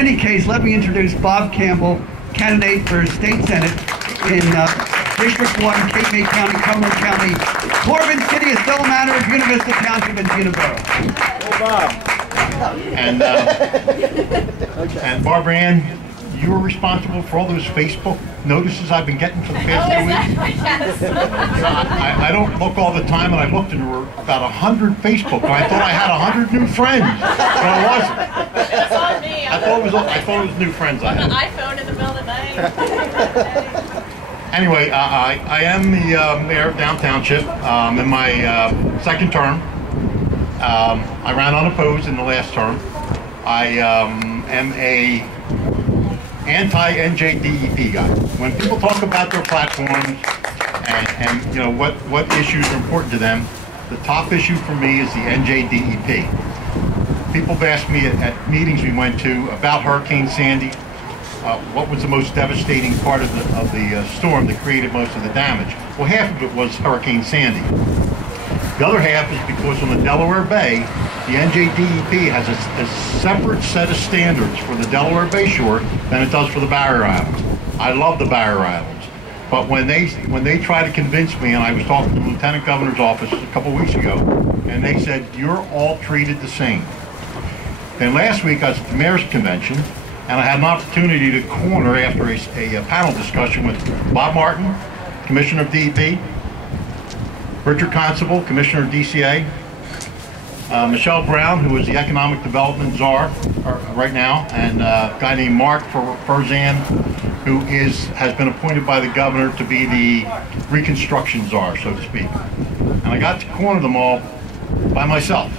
any case, let me introduce Bob Campbell, candidate for State Senate in District 1, Cape May County, Cumberland County, Corbin City, Estella Manor, Buena Vista Township, and Buena Borough. Oh, Bob. And Barbara Ann, you were responsible for all those Facebook notices I've been getting for the past 2 weeks? Yes. I don't look all the time, and I looked and there were about 100 Facebook, and I thought I had 100 new friends, but I wasn't. It's on me. I thought it was new friends I had. On an iPhone in the middle of the night. Anyway, I am the mayor of Down Township. In my second term. I ran unopposed in the last term. I am a anti-NJDEP guy. When people talk about their platforms and you know what issues are important to them, the top issue for me is the NJDEP. People have asked me at meetings we went to about Hurricane Sandy, what was the most devastating part of the storm that created most of the damage. Well, half of it was Hurricane Sandy. The other half is because on the Delaware Bay, the NJDEP has a separate set of standards for the Delaware Bay shore than it does for the Barrier Islands. I love the Barrier Islands, but when they try to convince me, and I was talking to the Lieutenant Governor's office a couple weeks ago, and they said, you're all treated the same. Then last week I was at the Mayor's Convention, and I had an opportunity to corner after a panel discussion with Bob Martin, Commissioner of DEP, Richard Constable, Commissioner of DCA, Michelle Brown, who is the Economic Development Czar right now, and a guy named Mark Ferzan, who has been appointed by the governor to be the Reconstruction Czar, so to speak. And I got to corner them all by myself.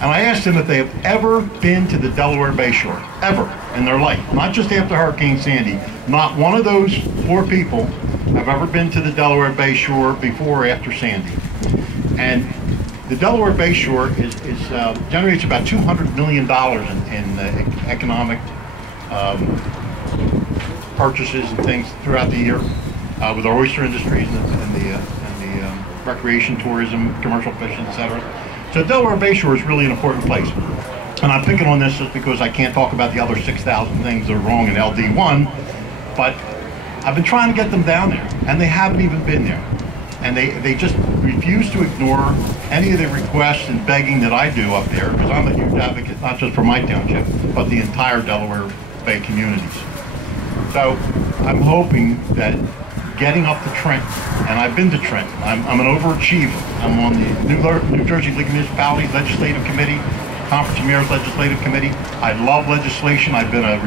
And I asked them if they have ever been to the Delaware Bay shore, ever in their life, not just after Hurricane Sandy. Not one of those 4 people have ever been to the Delaware Bay shore before or after Sandy. And the Delaware Bay shore generates about $200 million in economic purchases and things throughout the year with our oyster industries and the recreation, tourism, commercial fishing, etc. So the Delaware Bay shore is really an important place. And I'm picking on this just because I can't talk about the other 6,000 things that are wrong in LD1, but I've been trying to get them down there, and they haven't even been there. And they just refuse to ignore any of the requests and begging that I do up there, because I'm a huge advocate, not just for my township, but the entire Delaware Bay communities. So I'm hoping that getting up to Trenton, and I've been to Trenton, I'm an overachiever. I'm on the New Jersey League of Municipalities Legislative Committee, Conference of Mayors Legislative Committee. I love legislation. I've been a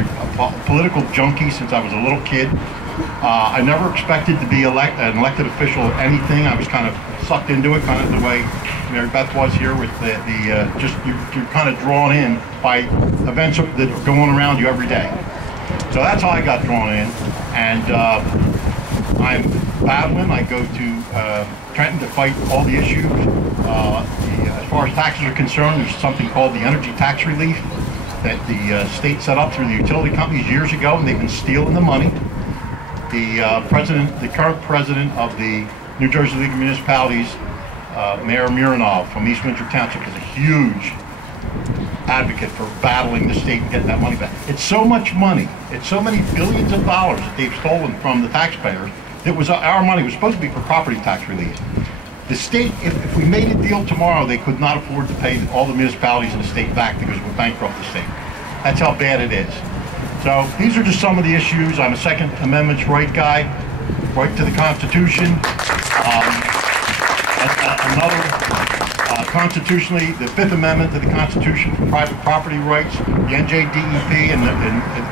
political junkie since I was a little kid. I never expected to be an elected official or anything. I was kind of sucked into it, kind of the way Mary Beth was here with you're kind of drawn in by events that are going around you every day. So that's how I got drawn in, and I'm battling. I go to Trenton to fight all the issues. As far as taxes are concerned, there's something called the energy tax relief that the state set up through the utility companies years ago, and they've been stealing the money. The current president of the New Jersey League of Municipalities, Mayor Mironov from East Windsor Township, is a huge advocate for battling the state and getting that money back. It's so much money, it's so many billions of dollars that they've stolen from the taxpayers. It was our money was supposed to be for property tax relief. The state, if we made a deal tomorrow, they could not afford to pay all the municipalities in the state back because we'll bankrupt the state. That's how bad it is. So these are just some of the issues. I'm a Second Amendment's right guy, right to the Constitution. Constitutionally, the Fifth Amendment to the Constitution for private property rights. The NJDEP and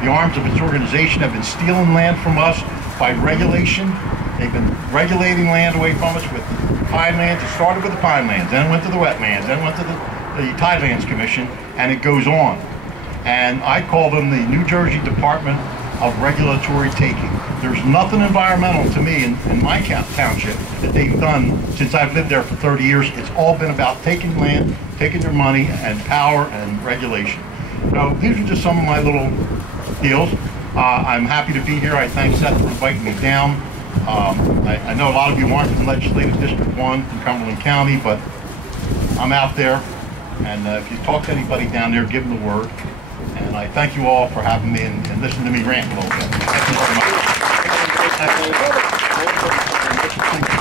the arms of its organization have been stealing land from us by regulation. They've been regulating land away from us with pine lands. It started with the pine lands, then went to the wetlands, then went to the Tidelands Commission, and it goes on. And I call them the New Jersey Department of Regulatory Taking. There's nothing environmental to me in my township that they've done since I've lived there for 30 years. It's all been about taking land, taking their money and power and regulation. So these are just some of my little deals. I'm happy to be here. I thank Seth for inviting me down. I know a lot of you aren't from Legislative District 1 in Cumberland County, but I'm out there. And if you talk to anybody down there, give them the word. And tonight. Thank you all for having me and listening to me rant a little bit. Thank you very much.